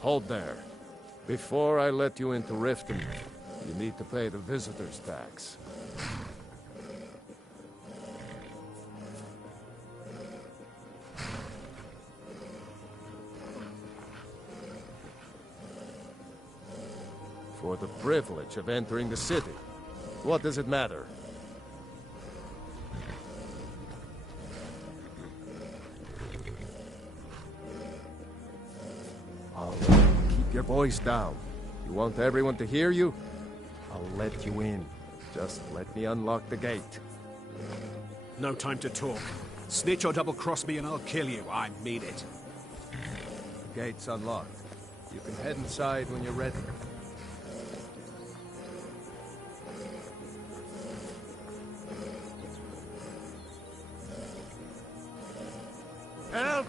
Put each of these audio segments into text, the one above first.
Hold there. Before I let you into Riften, you need to pay the visitor's tax. For the privilege of entering the city. What does it matter? I'll keep your voice down. You want everyone to hear you? I'll let you in. Just let me unlock the gate. No time to talk. Snitch or double-cross me and I'll kill you. I mean it. The gate's unlocked. You can head inside when you're ready. Help!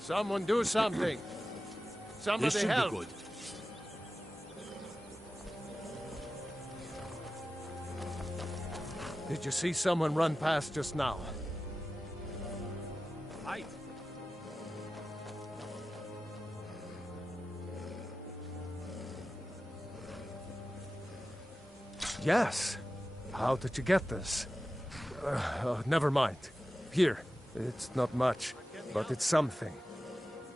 Someone do something! Somebody This should help! be good. Did you see someone run past just now? Right. Yes. How did you get this? Never mind. Here. It's not much, but it's something.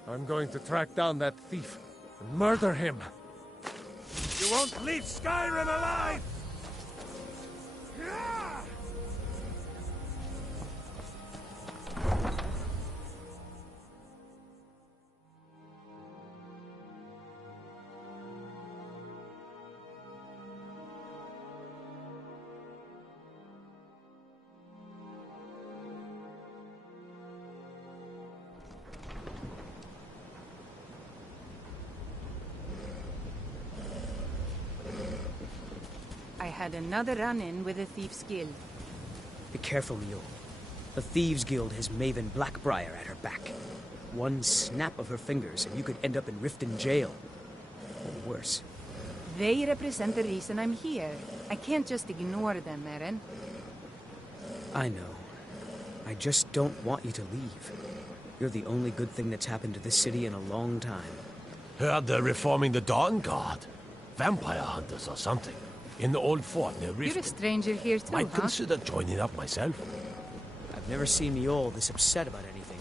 I'm going to track down that thief and murder him. You won't leave Skyrim alive! I had another run-in with a Thief's Guild. Be careful, Mule. The Thieves Guild has Maven Blackbriar at her back. One snap of her fingers and you could end up in Riften jail. Or worse. They represent the reason I'm here. I can't just ignore them, Eren. I know. I just don't want you to leave. You're the only good thing that's happened to this city in a long time. Heard they're reforming the Dawn Guard. Vampire hunters or something. In the old fort near Riften. You're a stranger here too, Might huh? consider joining up myself. I've never seen Mule this upset about anything.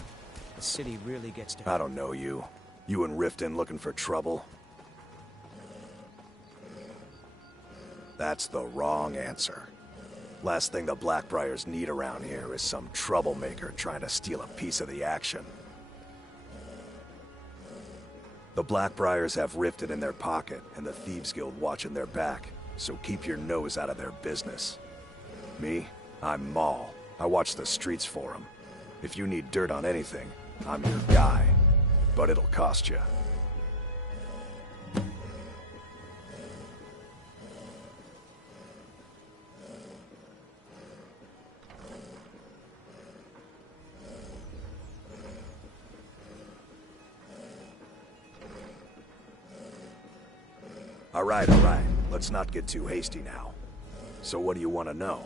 The city really gets to... I don't know you. You in Riften looking for trouble? That's the wrong answer. Last thing the Blackbriars need around here is some troublemaker trying to steal a piece of the action. The Blackbriars have Riften in their pocket and the Thieves Guild watching their back, so keep your nose out of their business. Me? I'm Maul. I watch the streets for them. If you need dirt on anything, I'm your guy. But it'll cost you. All right. Let's not get too hasty now. So what do you want to know?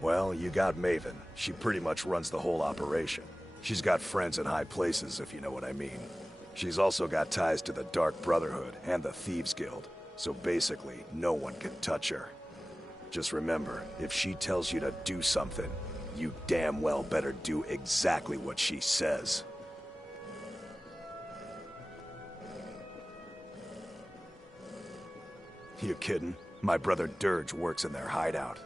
Well, you got Maven. She pretty much runs the whole operation. She's got friends in high places, if you know what I mean. She's also got ties to the Dark Brotherhood and the Thieves Guild, so basically, no one can touch her. Just remember, if she tells you to do something, you damn well better do exactly what she says. You kidding? My brother Dirge works in their hideout.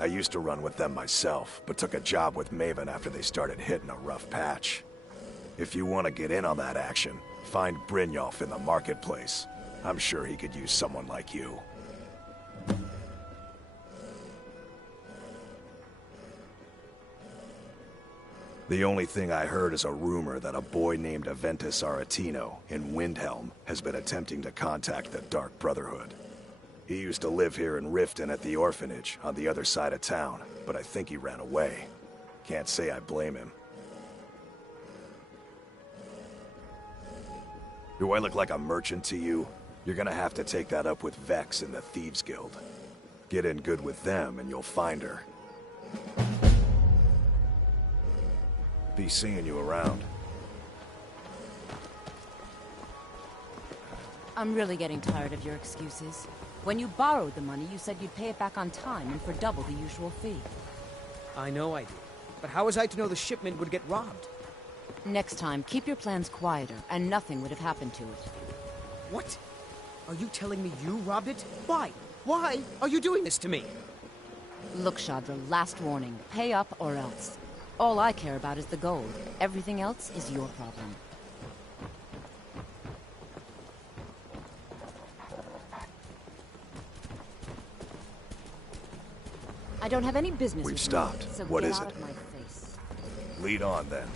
I used to run with them myself, but took a job with Maven after they started hitting a rough patch. If you want to get in on that action, find Brynjolf in the marketplace. I'm sure he could use someone like you. The only thing I heard is a rumor that a boy named Aventus Aretino in Windhelm has been attempting to contact the Dark Brotherhood. He used to live here in Riften at the orphanage on the other side of town, but I think he ran away. Can't say I blame him. Do I look like a merchant to you? You're gonna have to take that up with Vex in the Thieves Guild. Get in good with them and you'll find her. Be seeing you around. I'm really getting tired of your excuses. When you borrowed the money, you said you'd pay it back on time and for double the usual fee. I know I did. But how was I to know the shipment would get robbed? Next time, keep your plans quieter, and nothing would have happened to it. What? Are you telling me you robbed it? Why? Why are you doing this to me? Look, Shadra, last warning. Pay up or else. All I care about is the gold. Everything else is your problem. I don't have any business We've with stopped. You, so What get is out it? of my face. Lead on, then.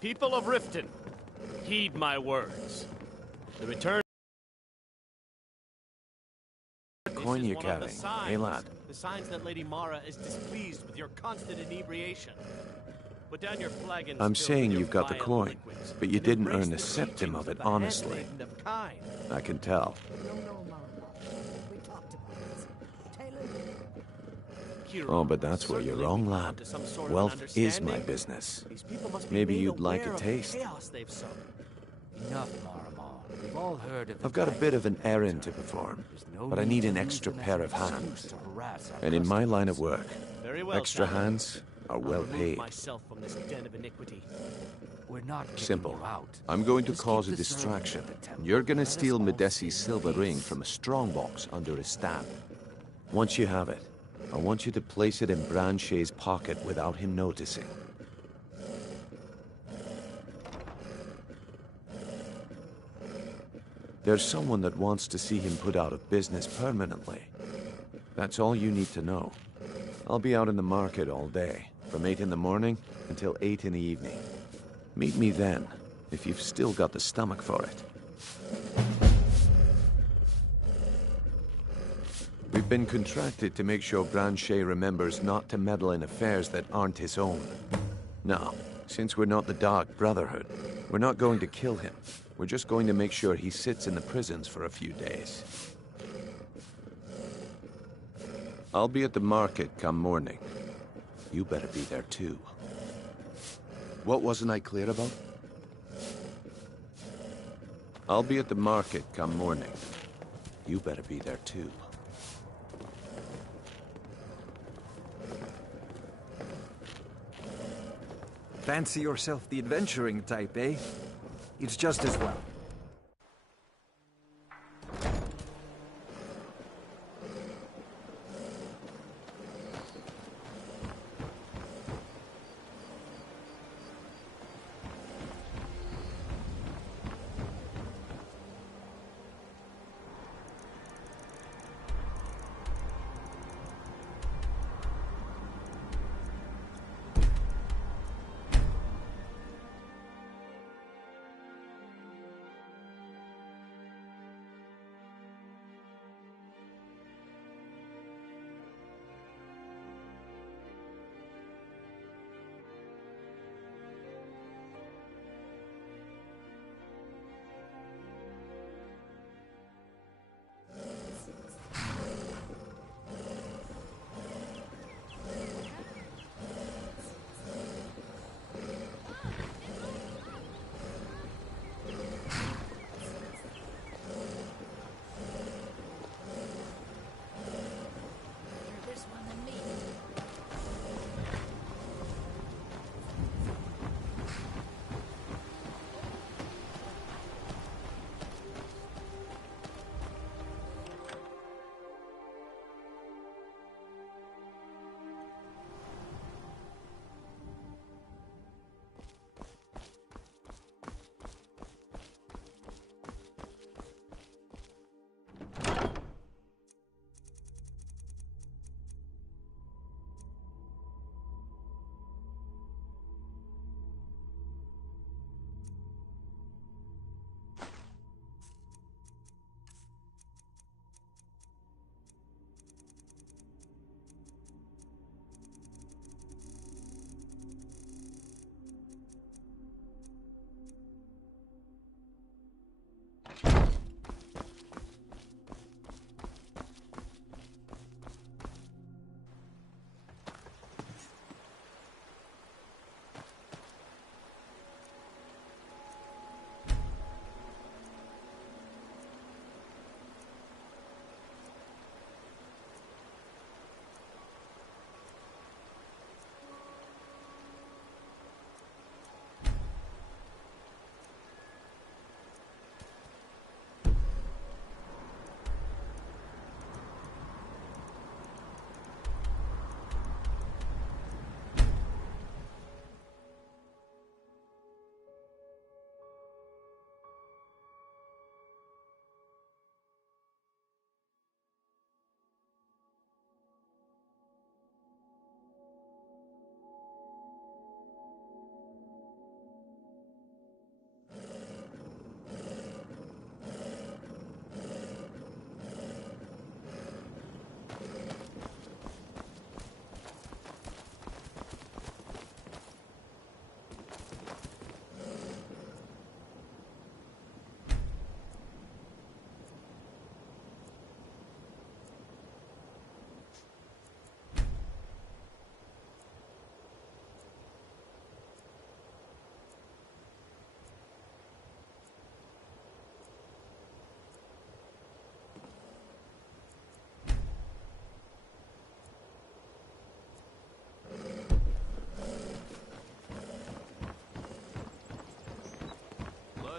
People of Riften, heed my words. The return Coin This you're is one of the carrying, signs. eh, lad? The signs that Lady Mara is displeased with your constant inebriation. Put down your flagon. I'm saying you've got the coin, but you didn't earn a septim of it honestly. I can tell. Oh, but that's where you're wrong, lad. Wealth is my business. Maybe you'd like a taste. Enough, Marmar. We've all heard of I've got a bit of an errand to perform, but I need an extra pair of hands. And in my line of work, extra hands are well paid. Myself from this den of iniquity. We're not kicking Simple. you out. I'm going to Just cause keep a the servant distraction. at the temple. You're gonna Let us steal all Medesi's see silver peace. ring from a strongbox under his stab. Once you have it, I want you to place it in Branche's pocket without him noticing. There's someone that wants to see him put out of business permanently. That's all you need to know. I'll be out in the market all day, from 8 in the morning until 8 in the evening. Meet me then, if you've still got the stomach for it. We've been contracted to make sure Branche remembers not to meddle in affairs that aren't his own. Now, since we're not the Dark Brotherhood, we're not going to kill him. We're just going to make sure he sits in the prisons for a few days. I'll be at the market come morning. You better be there too. What wasn't I clear about? I'll be at the market come morning. You better be there too. Fancy yourself the adventuring type, eh? It's just as well.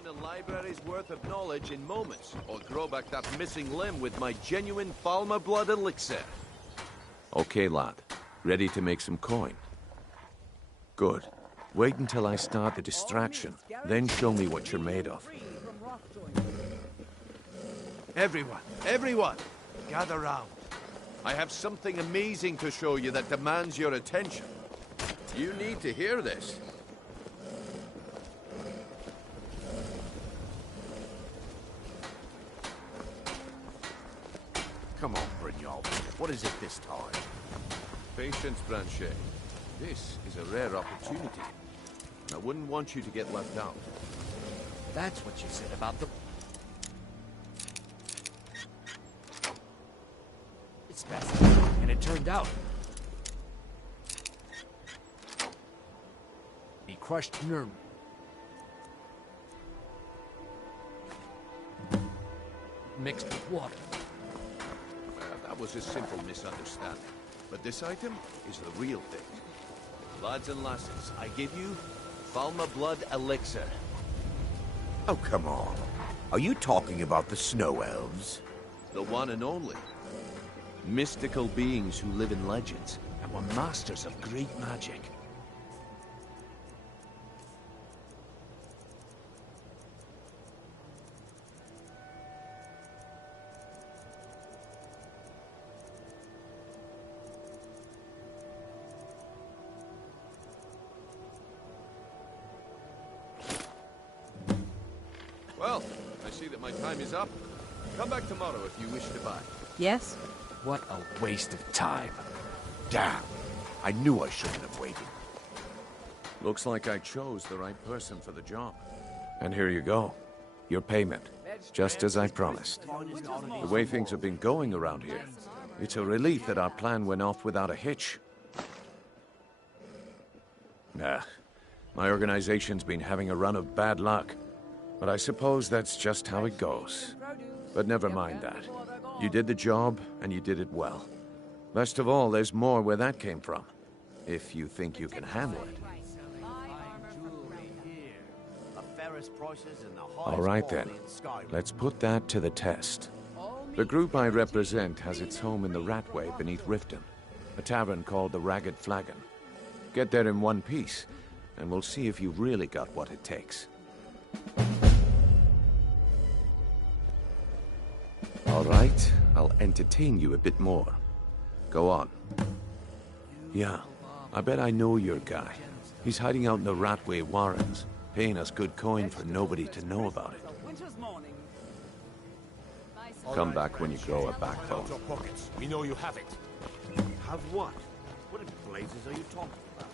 a library's worth of knowledge in moments, or grow back that missing limb with my genuine Falmer blood elixir. Okay, lad. Ready to make some coin? Good. Wait until I start the distraction, then show me what you're made of. Everyone, gather round. I have something amazing to show you that demands your attention. You need to hear this. Come on, Brignold. What is it this time? Patience, Blanchet. This is a rare opportunity. And I wouldn't want you to get left out. That's what you said about the... It's fascinating, and it turned out... He crushed Nurm. Mixed with water. That was a simple misunderstanding. But this item is the real thing. Lads and lasses, I give you Falmer blood elixir. Oh, come on. Are you talking about the snow elves? The one and only. Mystical beings who live in legends and were masters of great magic. Well, I see that my time is up. Come back tomorrow if you wish to buy. Yes? What a waste of time. Damn. I knew I shouldn't have waited. Looks like I chose the right person for the job. And here you go. Your payment. Just as I promised. The way things have been going around here, it's a relief that our plan went off without a hitch. Nah. My organization's been having a run of bad luck. But I suppose that's just how it goes. But never mind that. You did the job, and you did it well. Best of all, there's more where that came from. If you think you can handle it. All right then. Let's put that to the test. The group I represent has its home in the Ratway beneath Riften, a tavern called the Ragged Flagon. Get there in one piece, and we'll see if you've really got what it takes. All right, I'll entertain you a bit more. Go on. Yeah, I bet I know your guy. He's hiding out in the Ratway Warrens, paying us good coin for nobody to know about it. Come back when you grow a backbone. Your pockets. We know you have it. Have what? What in blazes are you talking about?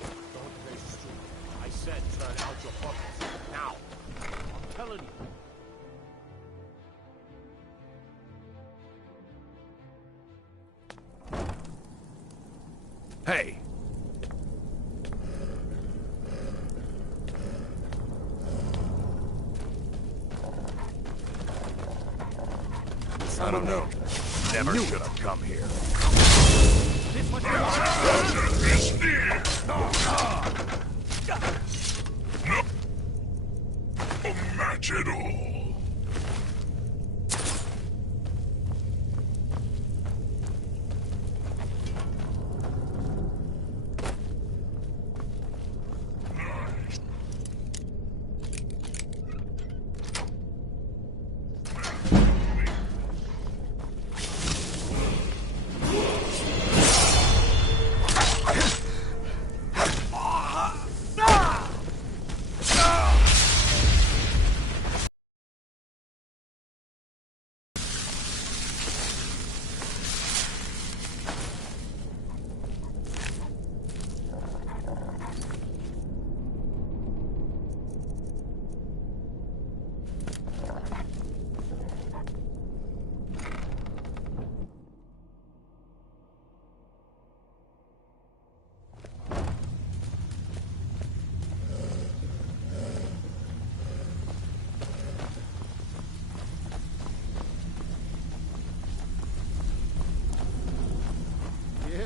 Don't play stupid. I said turn out your pockets. Now. I'm telling you. Hey! I don't know. Never should have come here. No match at all.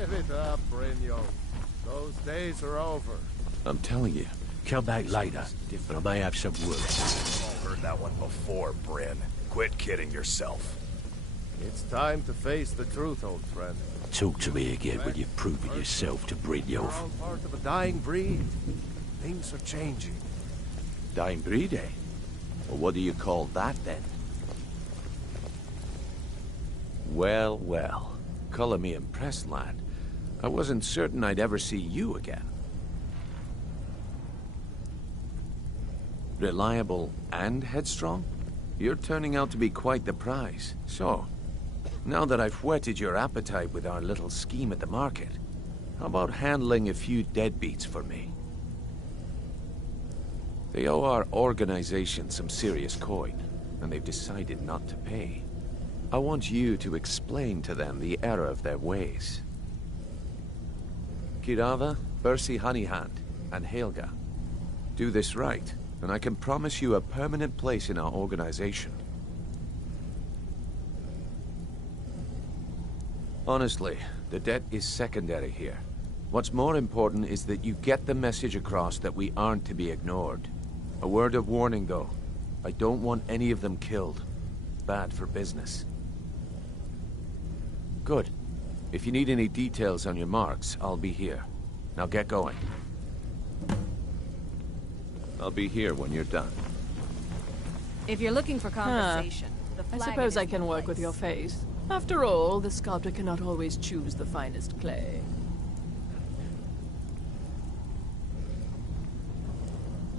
Give it up, Brynjo. Those days are over. I'm telling you, come back later, but I may have some work. I've heard that one before, Bryn. Quit kidding yourself. It's time to face the truth, old friend. Talk to me again when you've proven yourself to We're Brynjolf. all part of a dying breed. Things are changing. Dying breed, eh? Well, what do you call that, then? Well, well. Color me impressed, lad. I wasn't certain I'd ever see you again. Reliable and headstrong? You're turning out to be quite the prize. So, now that I've whetted your appetite with our little scheme at the market, how about handling a few deadbeats for me? They owe our organization some serious coin, and they've decided not to pay. I want you to explain to them the error of their ways. Kirava, Bersi Honeyhand, and Helga. Do this right, and I can promise you a permanent place in our organization. Honestly, the debt is secondary here. What's more important is that you get the message across that we aren't to be ignored. A word of warning, though. I don't want any of them killed. Bad for business. Good. If you need any details on your marks, I'll be here. Now get going. I'll be here when you're done. If you're looking for conversation, the I flag suppose is I in can work place. with your face. After all, the sculptor cannot always choose the finest clay.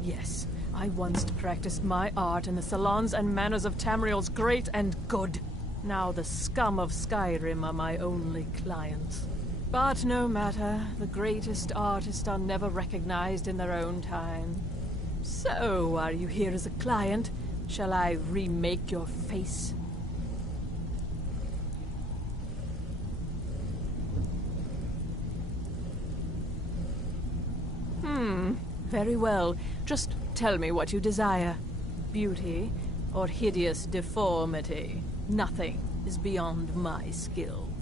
Yes, I once practiced my art in the salons and manners of Tamriel's great and good. Now the scum of Skyrim are my only clients. But no matter, the greatest artists are never recognized in their own time. So, are you here as a client? Shall I remake your face? Very well. Just tell me what you desire. Beauty or hideous deformity. Nothing is beyond my skill.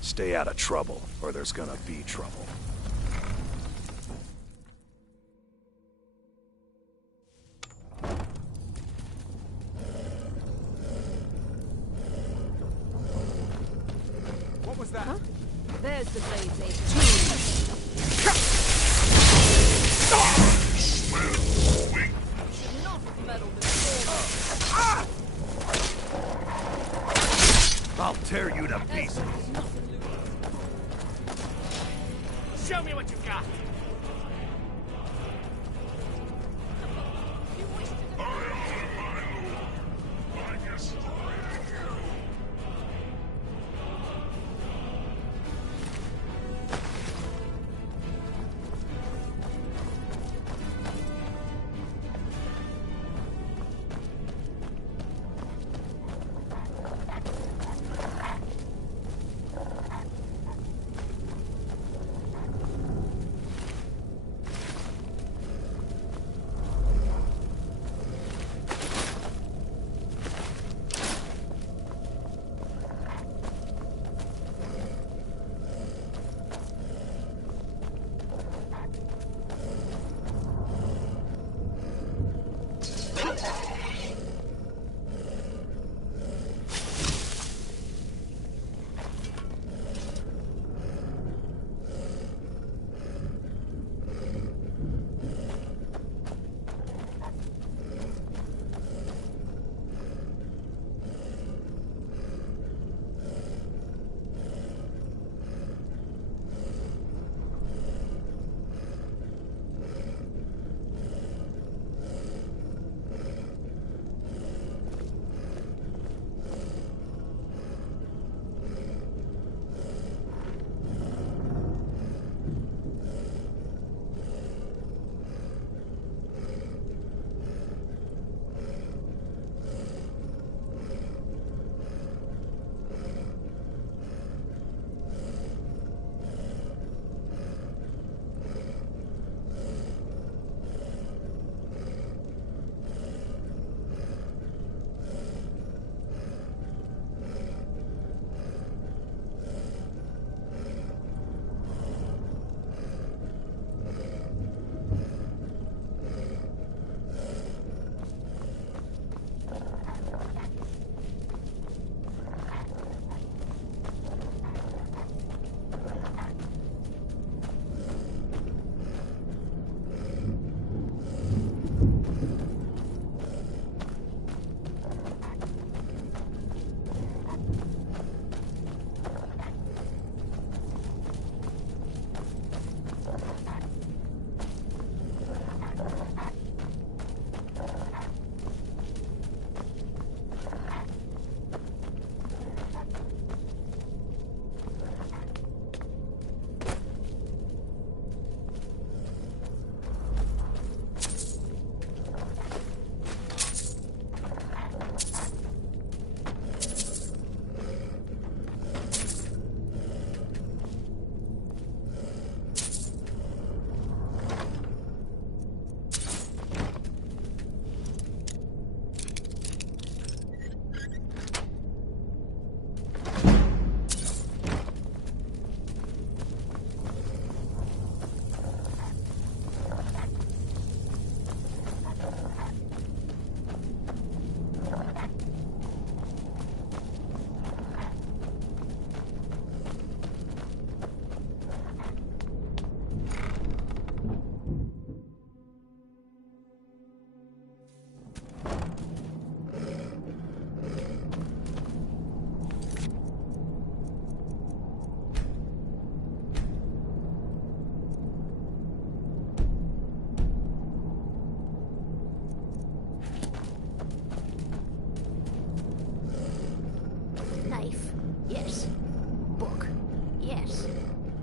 Stay out of trouble, or there's gonna be trouble. What was that? Huh? There's the blaze ape. Should not have meddled in the I'll tear you to pieces. Show me what you got.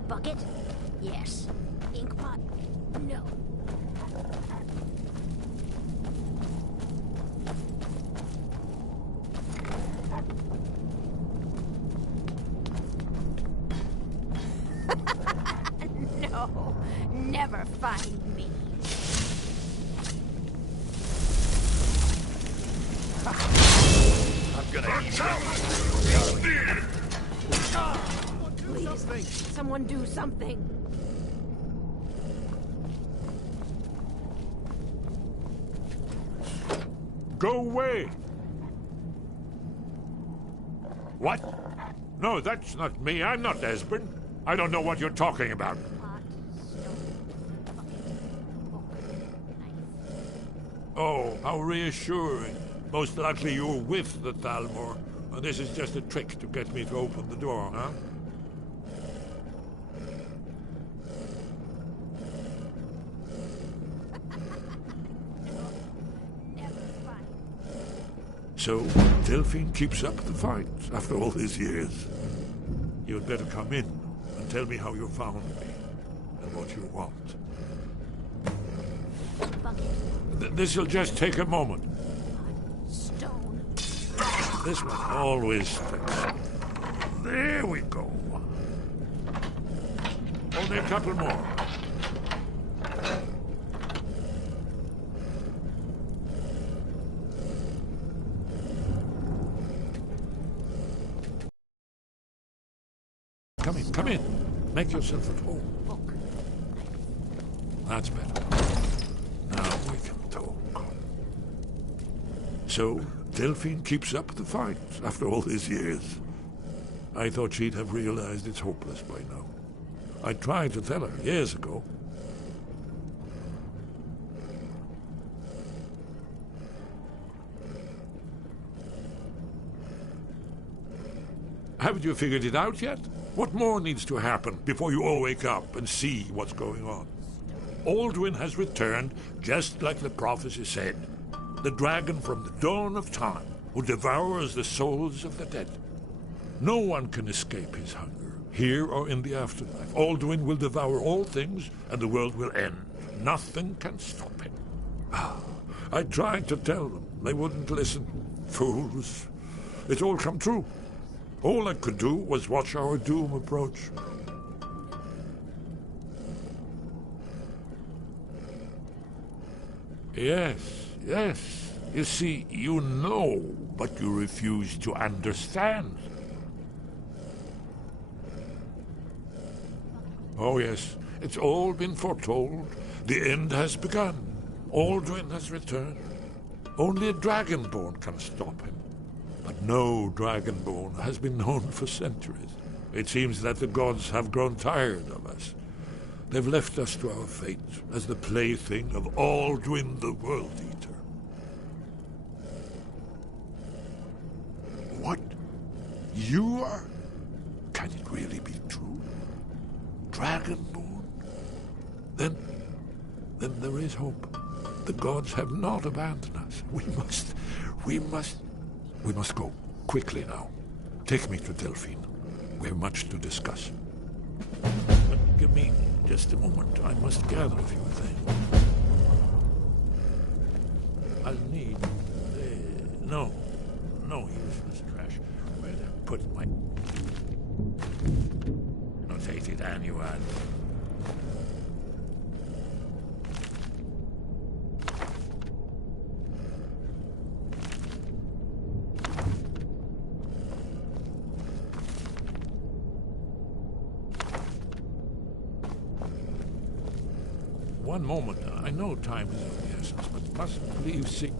Bucket? Yes. Ink pot? No. No, never find me. I'm gonna eat you. Please, someone do something. Go away! What? No, that's not me. I'm not Esbern. I don't know what you're talking about. Oh, how reassuring. Most likely you're with the Thalmor, and this is just a trick to get me to open the door, huh? So, Delphine keeps up the fight after all these years. You'd better come in and tell me how you found me and what you want. This'll just take a moment. Stone. This one always fits. There we go. Only a couple more. Come in. Make yourself at home. That's better. Now we can talk. So, Delphine keeps up the fight after all these years. I thought she'd have realized it's hopeless by now. I tried to tell her years ago. Haven't you figured it out yet? What more needs to happen before you all wake up and see what's going on? Aldwyn has returned, just like the prophecy said. The dragon from the dawn of time, who devours the souls of the dead. No one can escape his hunger, here or in the afterlife. Aldwyn will devour all things, and the world will end. Nothing can stop him. I tried to tell them. They wouldn't listen. Fools. It's all come true. All I could do was watch our doom approach. Yes. You see, you know, but you refuse to understand. Oh, yes. It's all been foretold. The end has begun. Aldwyn has returned. Only a dragonborn can stop him. But no dragonborn has been known for centuries. It seems that the gods have grown tired of us. They've left us to our fate as the plaything of Aldwyn the World Eater. What? You are? Can it really be true? Dragonborn? Then there is hope. The gods have not abandoned us. We must go. Quickly now. Take me to Delphine. We have much to discuss. But give me just a moment. I must gather a few things. I'll need... No useless trash. Where did I put my... Notated annuad. One moment. I know time is of the essence, but mustn't leave sick.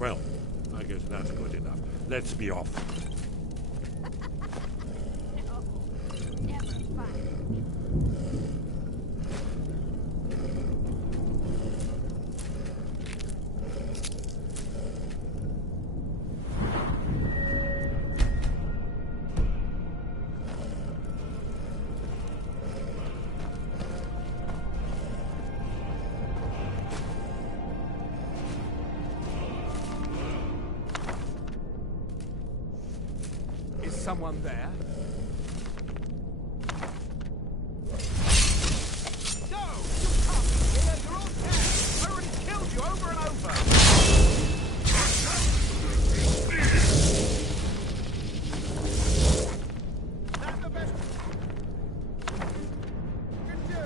Well, I guess that's good enough. Let's be off. Is someone there? No! You can't be here! You're all dead! I already killed you over and over! That's the best you can do!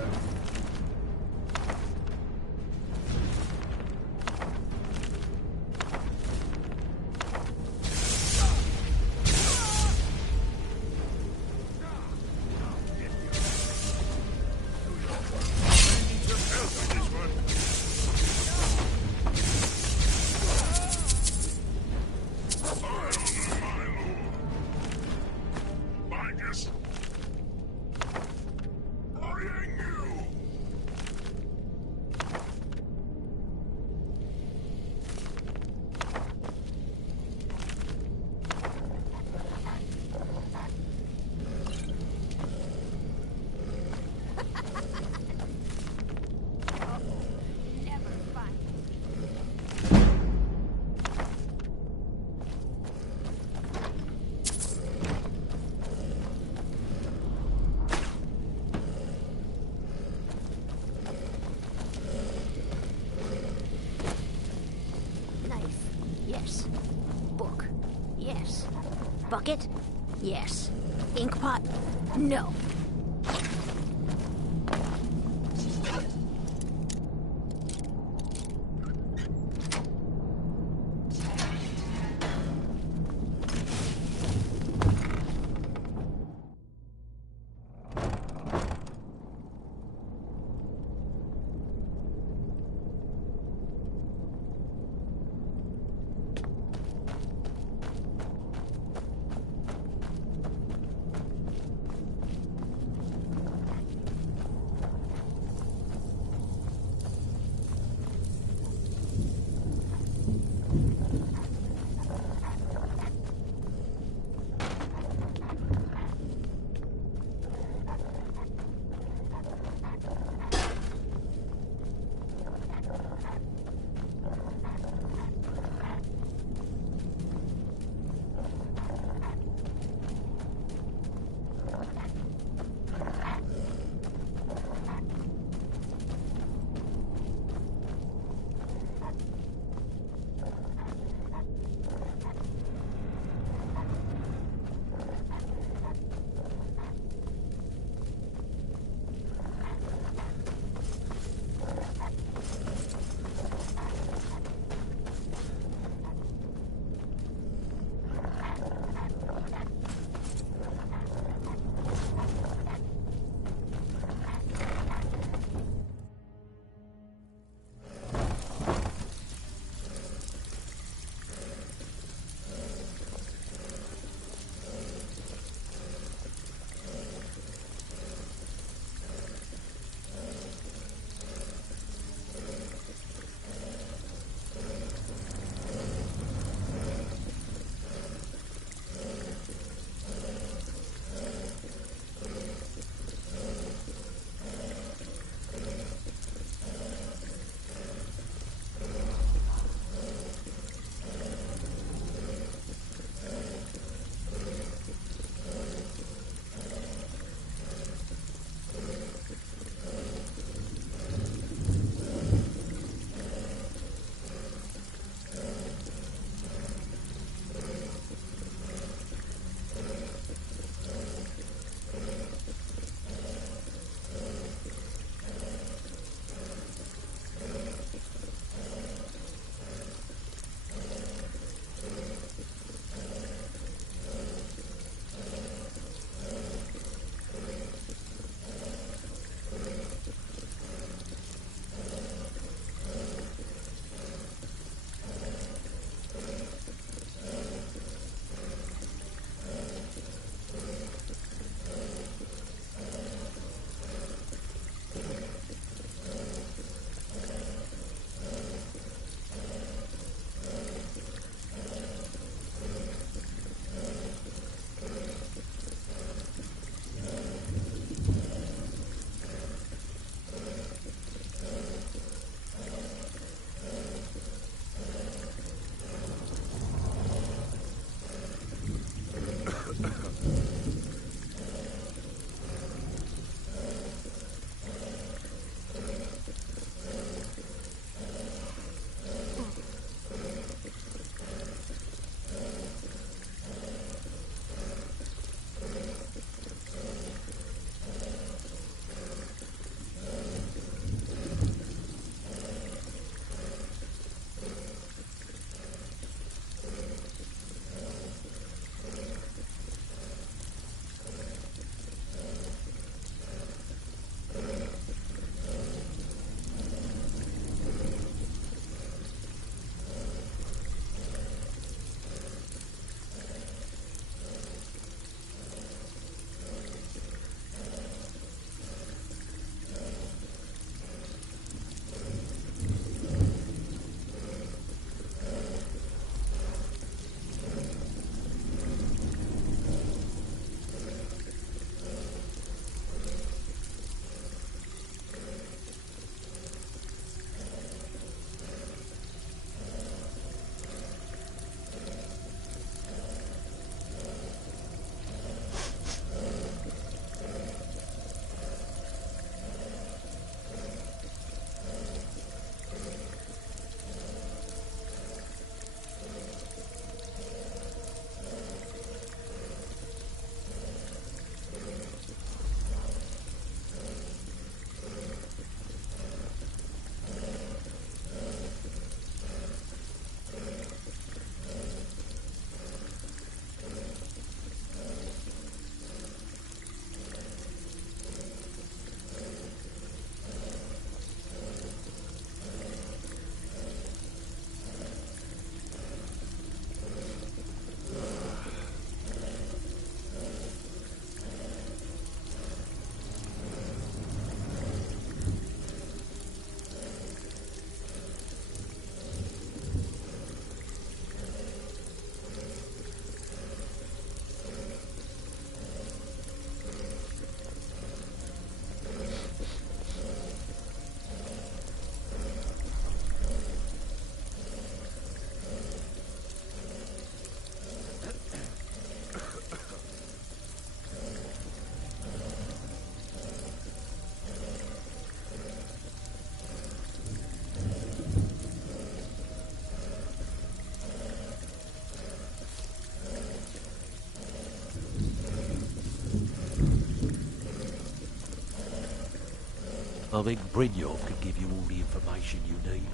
Yes. Book. Yes. Bucket? Yes. Ink pot? No. I think Brynjolf could give you all the information you need.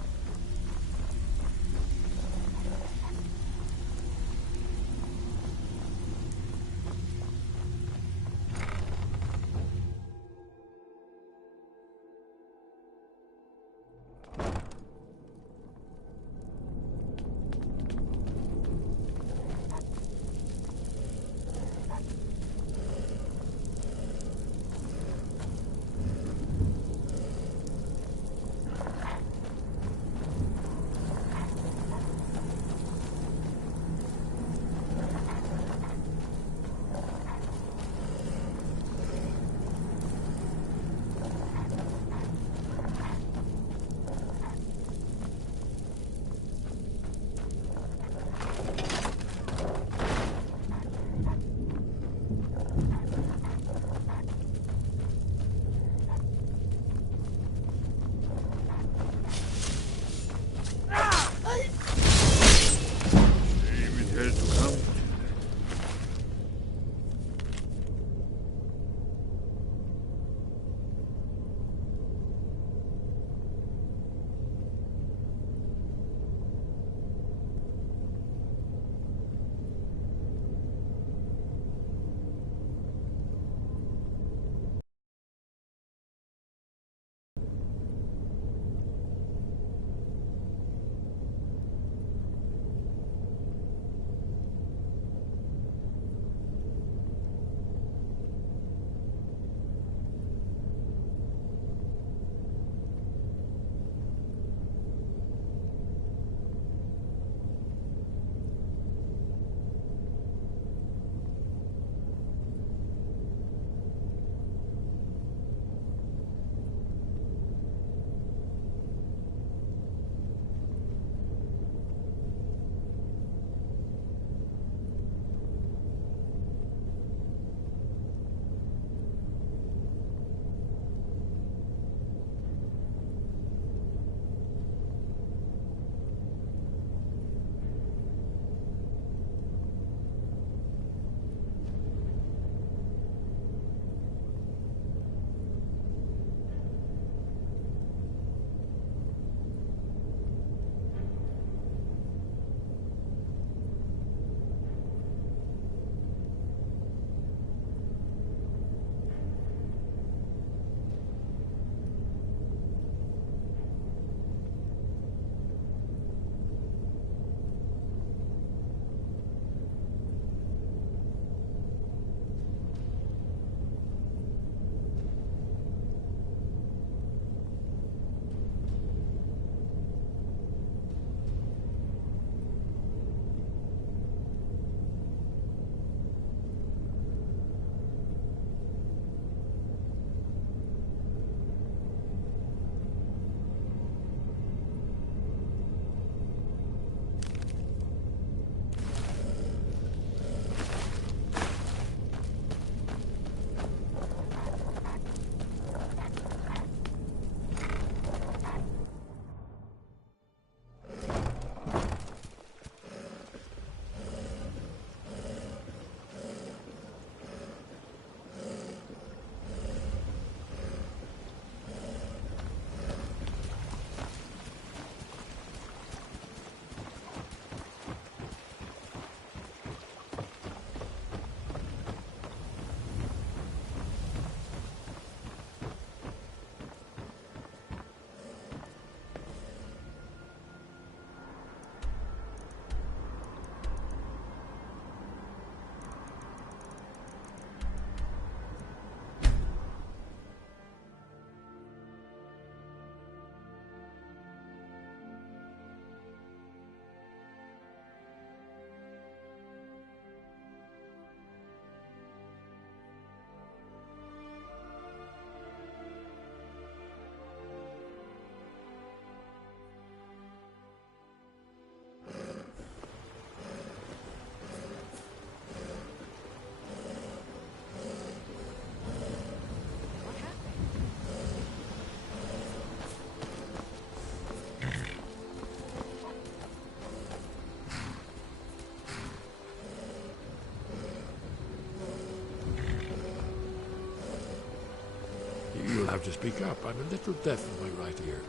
have to speak up. I'm a little deaf in my right ear.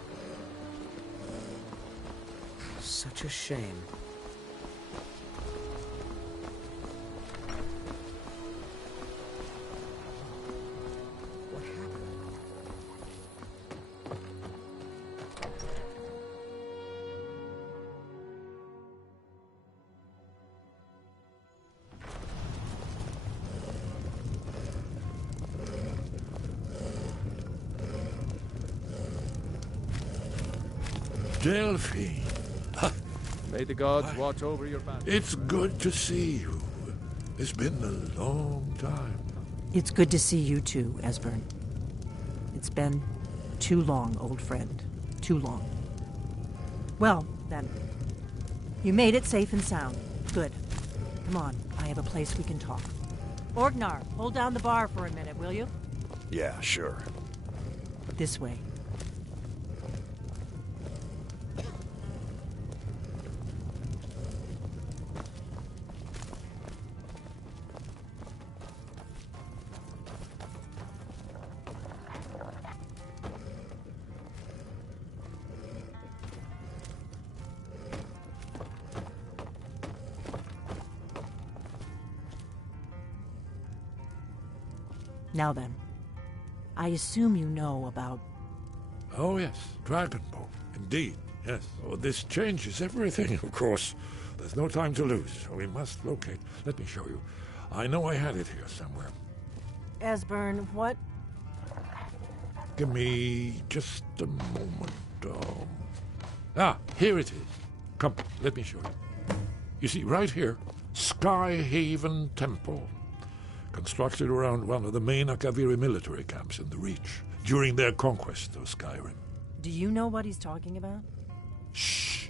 Such a shame. What happened? Delphine. May the gods watch over your family. It's good to see you. It's been a long time. It's good to see you too, Esbern. It's been too long, old friend. Too long. Well, then. You made it safe and sound. Good. Come on, I have a place we can talk. Orgnar, hold down the bar for a minute, will you? Yeah, sure. This way. Now then, I assume you know about... Oh, yes, Dragonborn. Indeed, yes. Oh, this changes everything, of course. There's no time to lose. We must locate. Let me show you. I know I had it here somewhere. Esbern, what? Give me just a moment. Here it is. Come, let me show you. You see, right here, Skyhaven Temple. Constructed around one of the main Akaviri military camps in the Reach during their conquest of Skyrim. Do you know what he's talking about? Shh!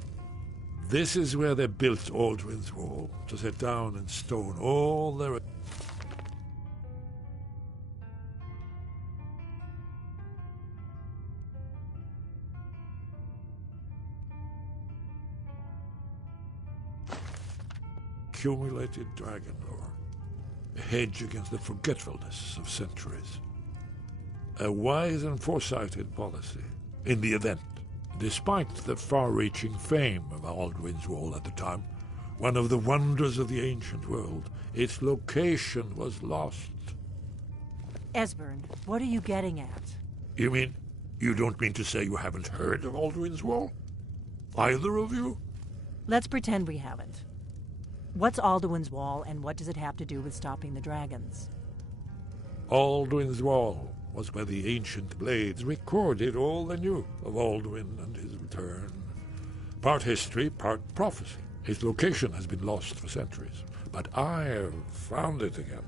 This is where they built Aldrin's Wall, to set down in stone all their... accumulated dragon lore. A hedge against the forgetfulness of centuries. A wise and foresighted policy in the event, despite the far-reaching fame of Aldrin's Wall at the time, one of the wonders of the ancient world, its location was lost. Esbern, what are you getting at? You mean, you don't mean to say you haven't heard of Aldrin's Wall? Either of you? Let's pretend we haven't. What's Alduin's Wall, and what does it have to do with stopping the dragons? Aldrin's Wall was where the ancient blades recorded all they knew of Alduin and his return. Part history, part prophecy. Its location has been lost for centuries, but I have found it again.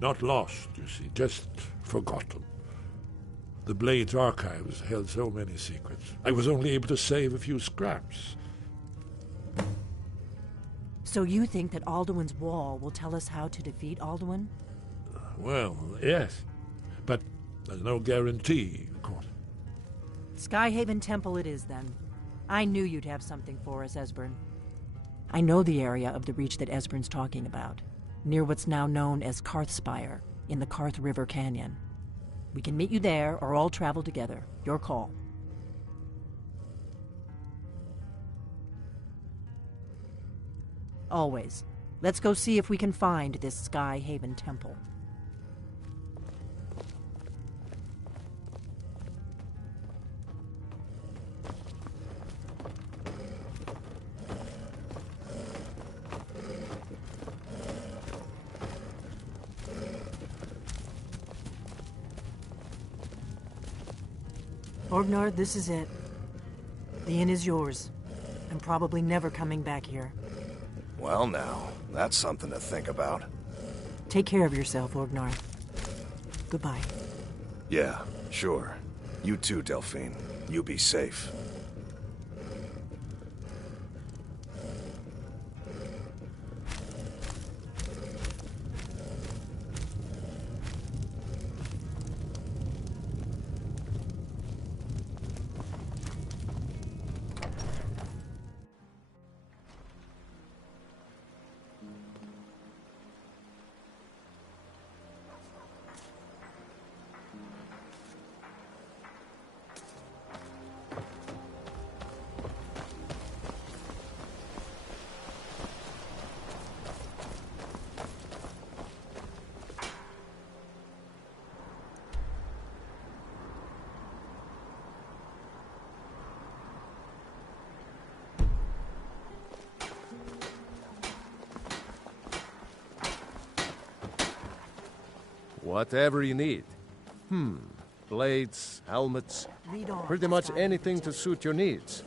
Not lost, you see, just forgotten. The Blades archives held so many secrets. I was only able to save a few scraps. So you think that Alduin's Wall will tell us how to defeat Alduin? Well, yes. But there's no guarantee, of course. Skyhaven Temple it is, then. I knew you'd have something for us, Esbern. I know the area of the Reach that Esbern's talking about, near what's now known as Karthspire, in the Karth River Canyon. We can meet you there, or all travel together. Your call. Always. Let's go see if we can find this Skyhaven Temple. Orgnar, this is it. The inn is yours. I'm probably never coming back here. Well now, that's something to think about. Take care of yourself, Orgnar. Goodbye. Yeah, sure. You too, Delphine. You be safe. Whatever you need. Blades, helmets, Read on. pretty much anything to suit your needs.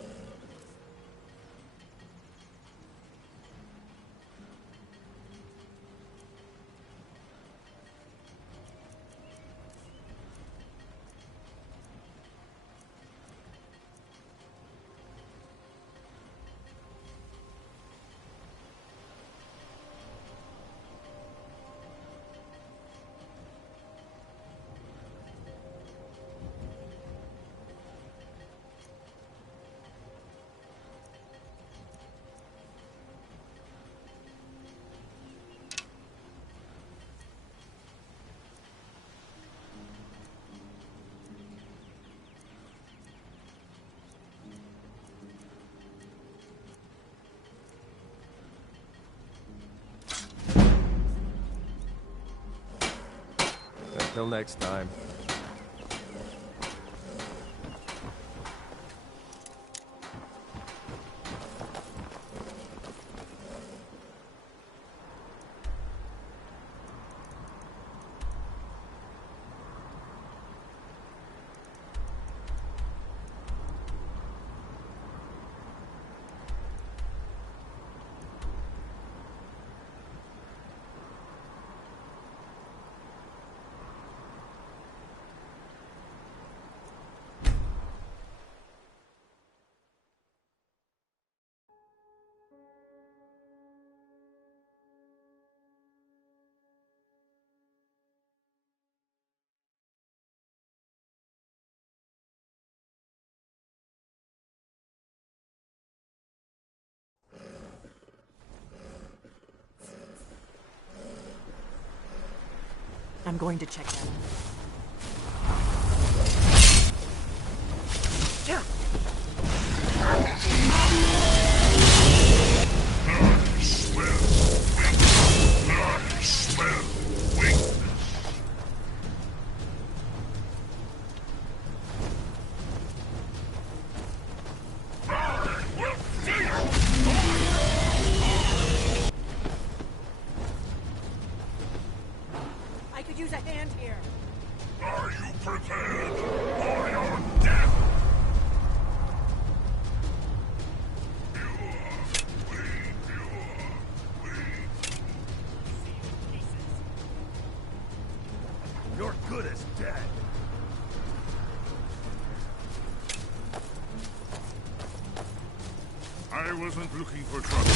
Until next time. I'm going to check that out. I could use a hand here. Are you prepared for your death? You're good as dead. I wasn't looking for trouble.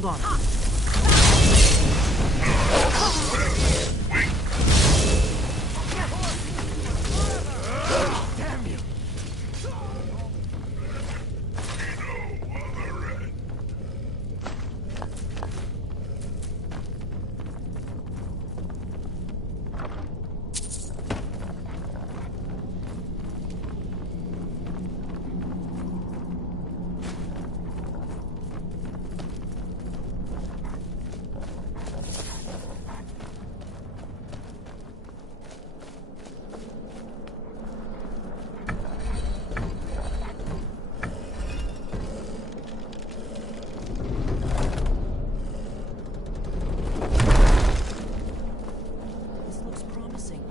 Hold on. Damn you! This looks promising.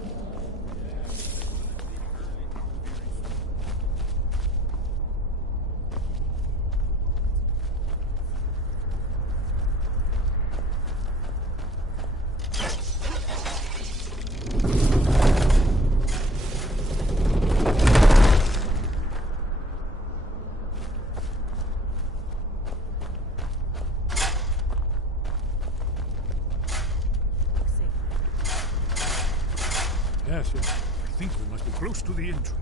Yes, yes. I think we must be close to the entrance.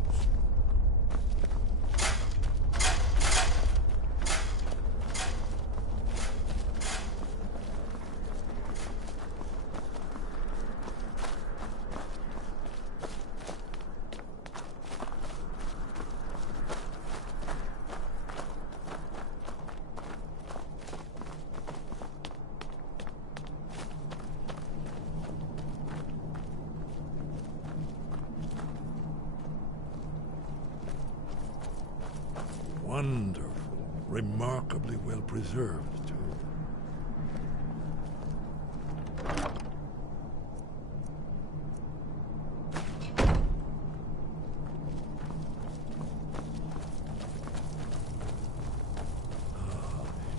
Wonderful. Remarkably well preserved, too.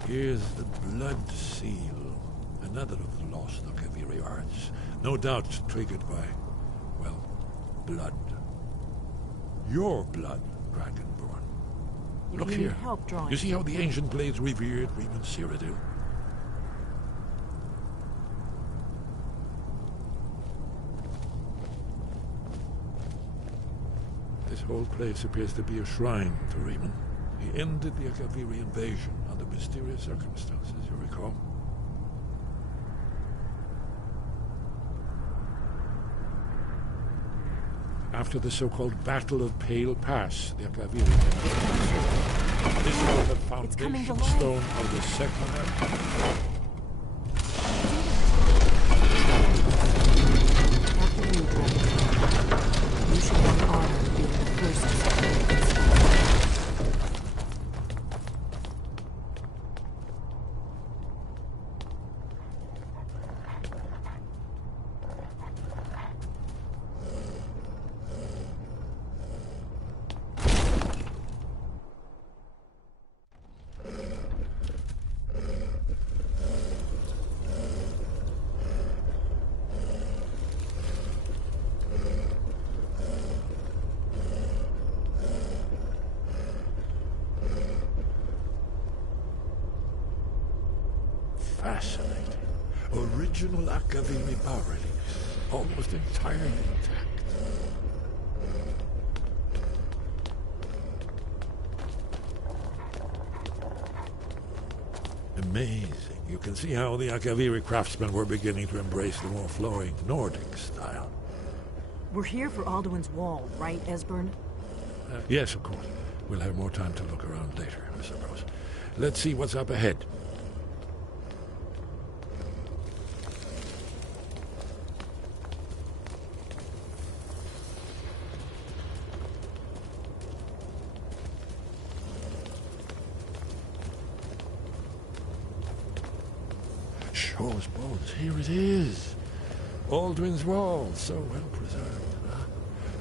Here's the blood seal. Another of the lost Akaviri arts. No doubt triggered by, well, blood. Your blood, Dragonborn. Look You need here. help drawing. You see how the ancient blades revered Reman Cyrodiil? This whole place appears to be a shrine to Reman. He ended the Akaviri invasion under mysterious circumstances, you recall? After the so-called Battle of Pale Pass, the Akaviri entered. This was the foundation stone of the Second Empire. After you, Dragon, you should have honor of being the first to separate this. Fascinating. Original Akaviri bas-reliefs, almost entirely intact. Amazing. You can see how the Akaviri craftsmen were beginning to embrace the more flowing Nordic style. We're here for Alduin's Wall, right, Esbern? Yes, of course. We'll have more time to look around later, I suppose. Let's see what's up ahead. Shaw's bones, here it is. Alduin's Wall, so well preserved. Huh?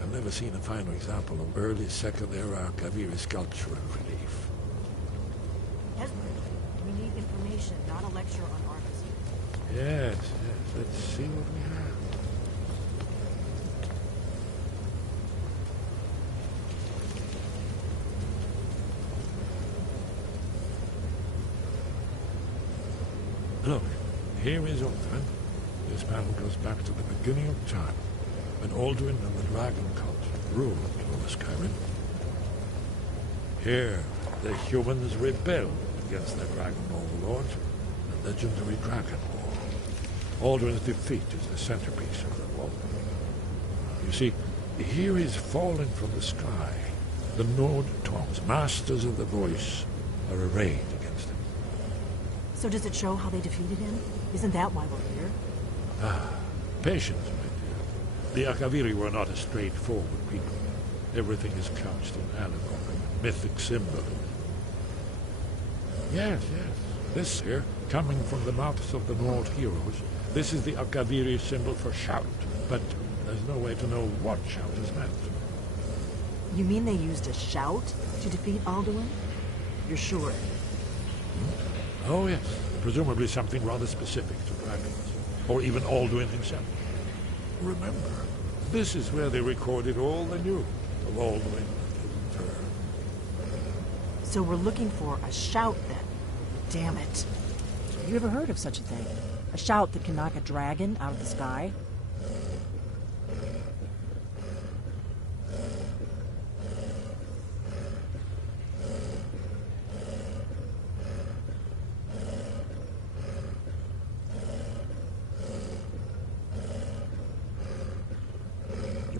I've never seen a finer example of early Second Era Akaviri sculptural relief. Esbern, we need information, not a lecture on artists. Yes, yes. Let's see what we have. Here is Alduin. This panel goes back to the beginning of time, when Alduin and the Dragon Cult ruled over Skyrim. Here, the humans rebelled against their dragon overlords, the legendary Dragon War. Alduin's defeat is the centerpiece of the war. You see, here is falling from the sky. The Nord Tongs, masters of the voice, are arrayed against him. So does it show how they defeated him? Isn't that why we're here? Ah, patience, my dear. The Akaviri were not a straightforward people. Everything is couched in allegory, mythic symbolism. Yes, yes. This here, coming from the mouths of the Nord heroes, this is the Akaviri symbol for shout, but there's no way to know what shout is meant. You mean they used a shout to defeat Alduin? You're sure? Oh, yes. Presumably something rather specific to dragons, or even Alduin himself. Remember, this is where they recorded all the news of Alduin and his return. So we're looking for a shout, then. Damn it. Have you ever heard of such a thing? A shout that can knock a dragon out of the sky?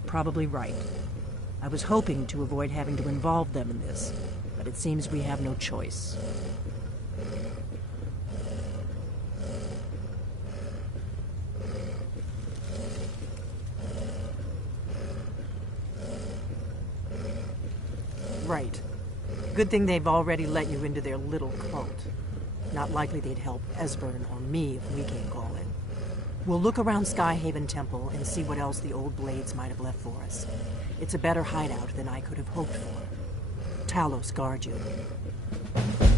Probably right. I was hoping to avoid having to involve them in this, but it seems we have no choice. Right. Good thing they've already let you into their little cult. Not likely they'd help Esbern or me if we came calling. We'll look around Skyhaven Temple and see what else the old blades might have left for us. It's a better hideout than I could have hoped for. Talos guard you.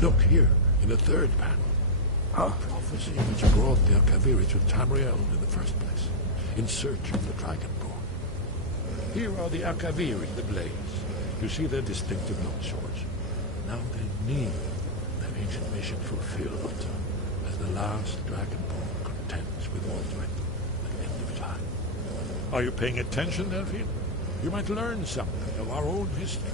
Look here, in the third panel. A prophecy which brought the Akaviri to Tamriel in the first place, in search of the Dragonborn. Here are the Akaviri, the blades. You see their distinctive long swords. Now they need their ancient mission fulfilled as the last Dragonborn contends with Alduin at the end of time. Are you paying attention, Delphine? You might learn something of our own history.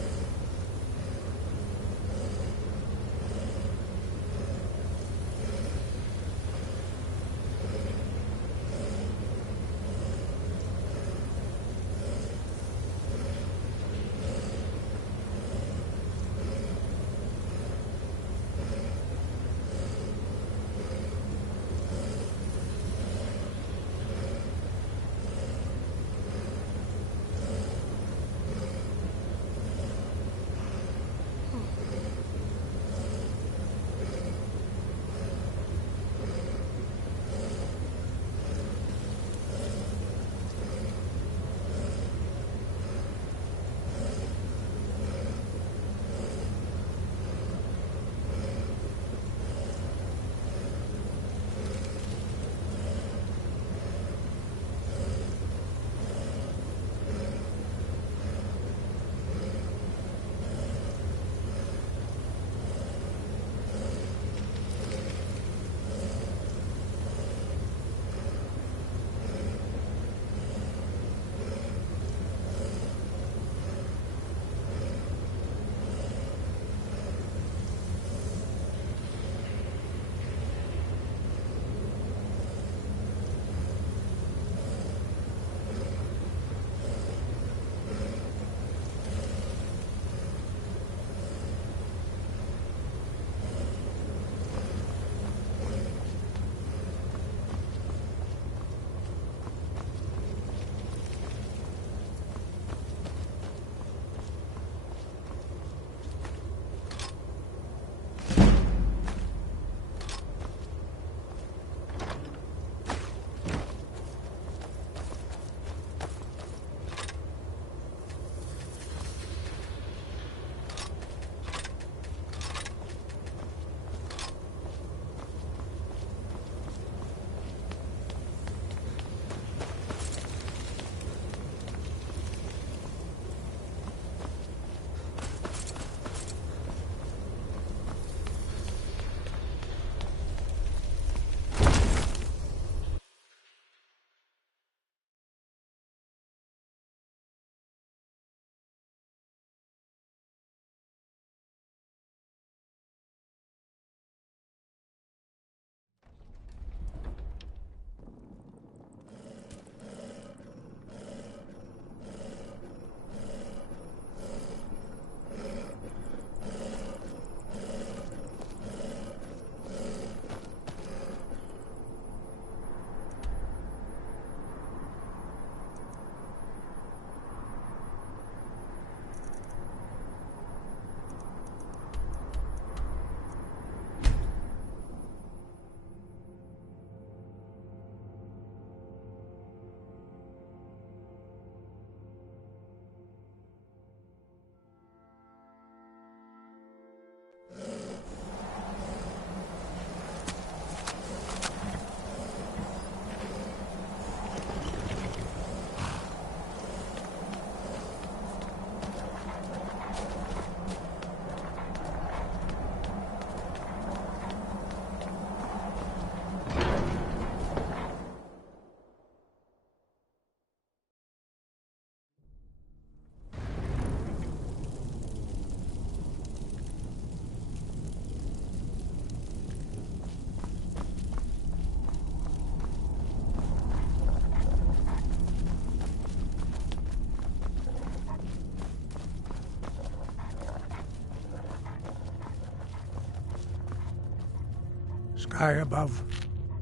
Sky above,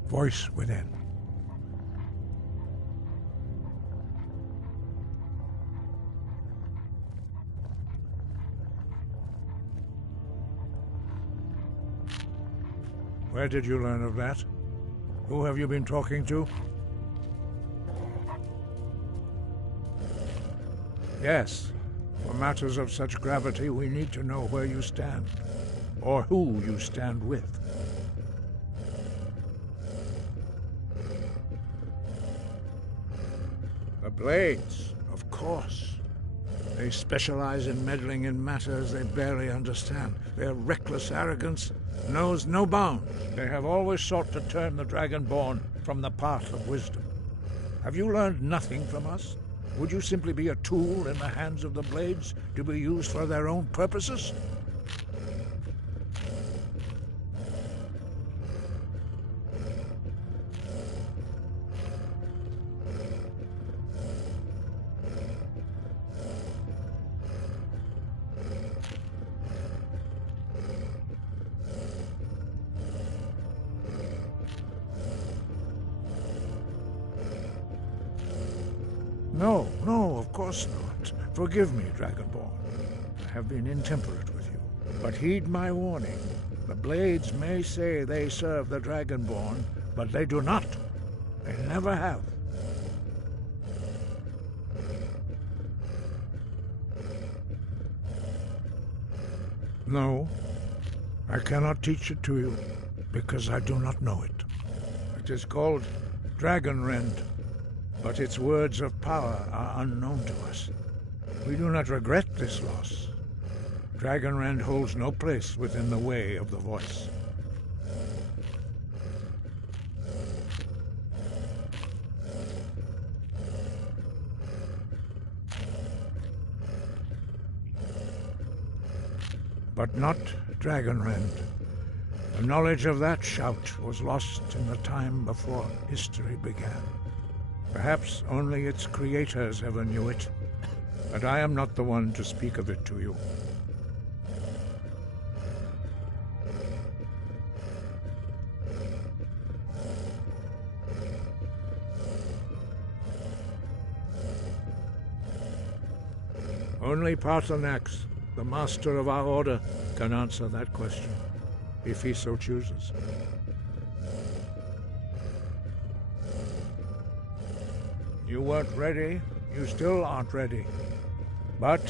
voice within. Where did you learn of that? Who have you been talking to? Yes. For matters of such gravity, we need to know where you stand, or who you stand with. The Blades, of course. They specialize in meddling in matters they barely understand. Their reckless arrogance knows no bounds. They have always sought to turn the Dragonborn from the path of wisdom. Have you learned nothing from us? Would you simply be a tool in the hands of the Blades to be used for their own purposes? No, of course not. Forgive me, Dragonborn. I have been intemperate with you. But heed my warning. The Blades may say they serve the Dragonborn, but they do not. They never have. No, I cannot teach it to you, because I do not know it. It is called Dragonrend, but its words of power are unknown to us. We do not regret this loss. Dragonrend holds no place within the way of the voice. But not Dragonrend. The knowledge of that shout was lost in the time before history began. Perhaps only its creators ever knew it, but I am not the one to speak of it to you. Only Paarthurnax, the master of our order, can answer that question, if he so chooses. You weren't ready. You still aren't ready. But,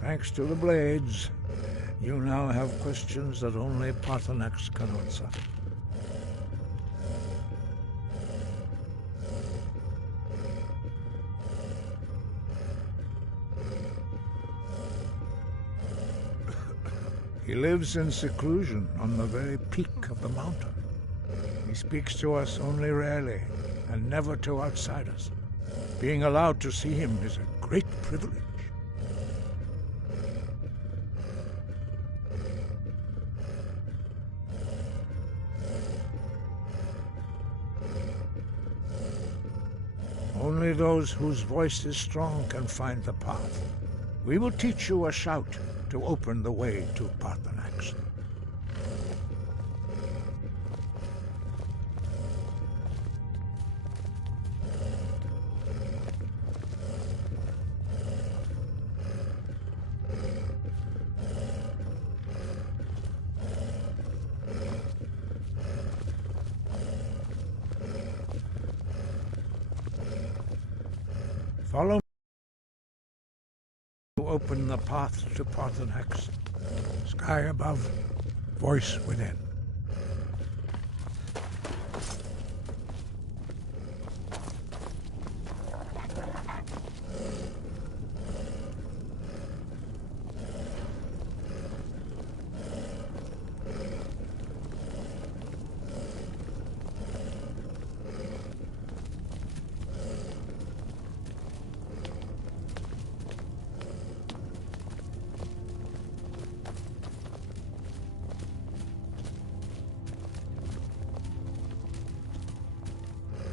thanks to the Blades, you now have questions that only Paarthurnax can answer. He lives in seclusion on the very peak of the mountain. He speaks to us only rarely, and never to outsiders. Being allowed to see him is a great privilege. Only those whose voice is strong can find the path. We will teach you a shout to open the way to Paarthurnax. Follow me to open the path to Paarthurnax. Sky above, voice within.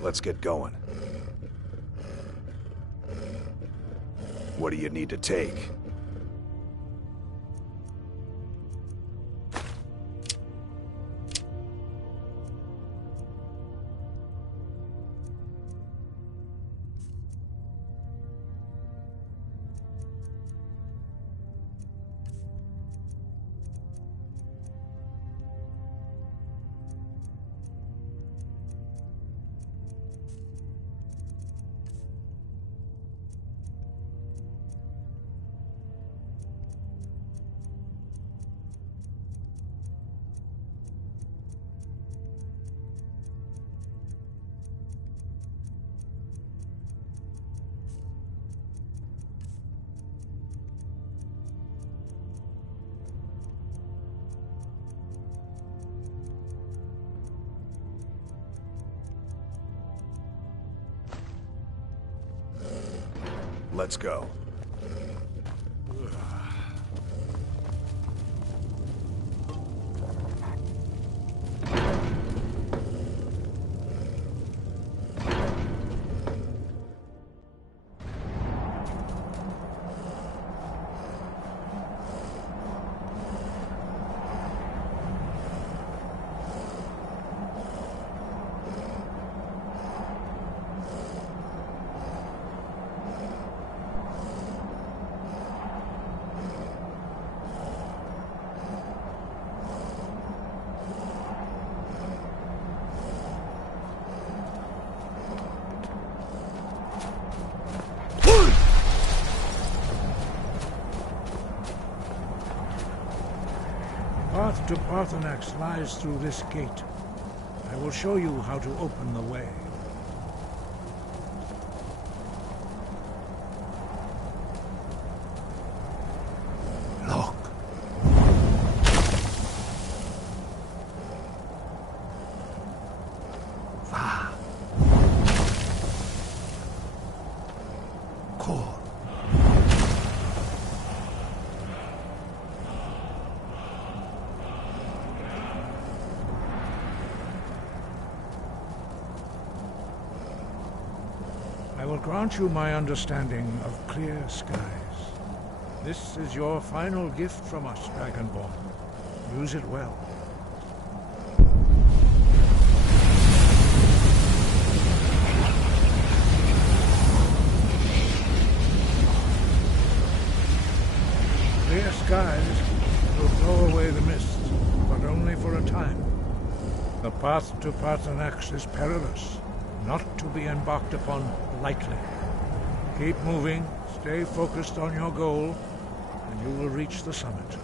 Let's get going. What do you need to take? Let's go. Path to Parthenax lies through this gate. I will show you how to open the way. Look. Va. Cool. I will grant you my understanding of clear skies. This is your final gift from us, Dragonborn. Use it well. Clear skies will blow away the mist, but only for a time. The path to Parthenax is perilous, not to be embarked upon lightly. Keep moving, stay focused on your goal, and you will reach the summit.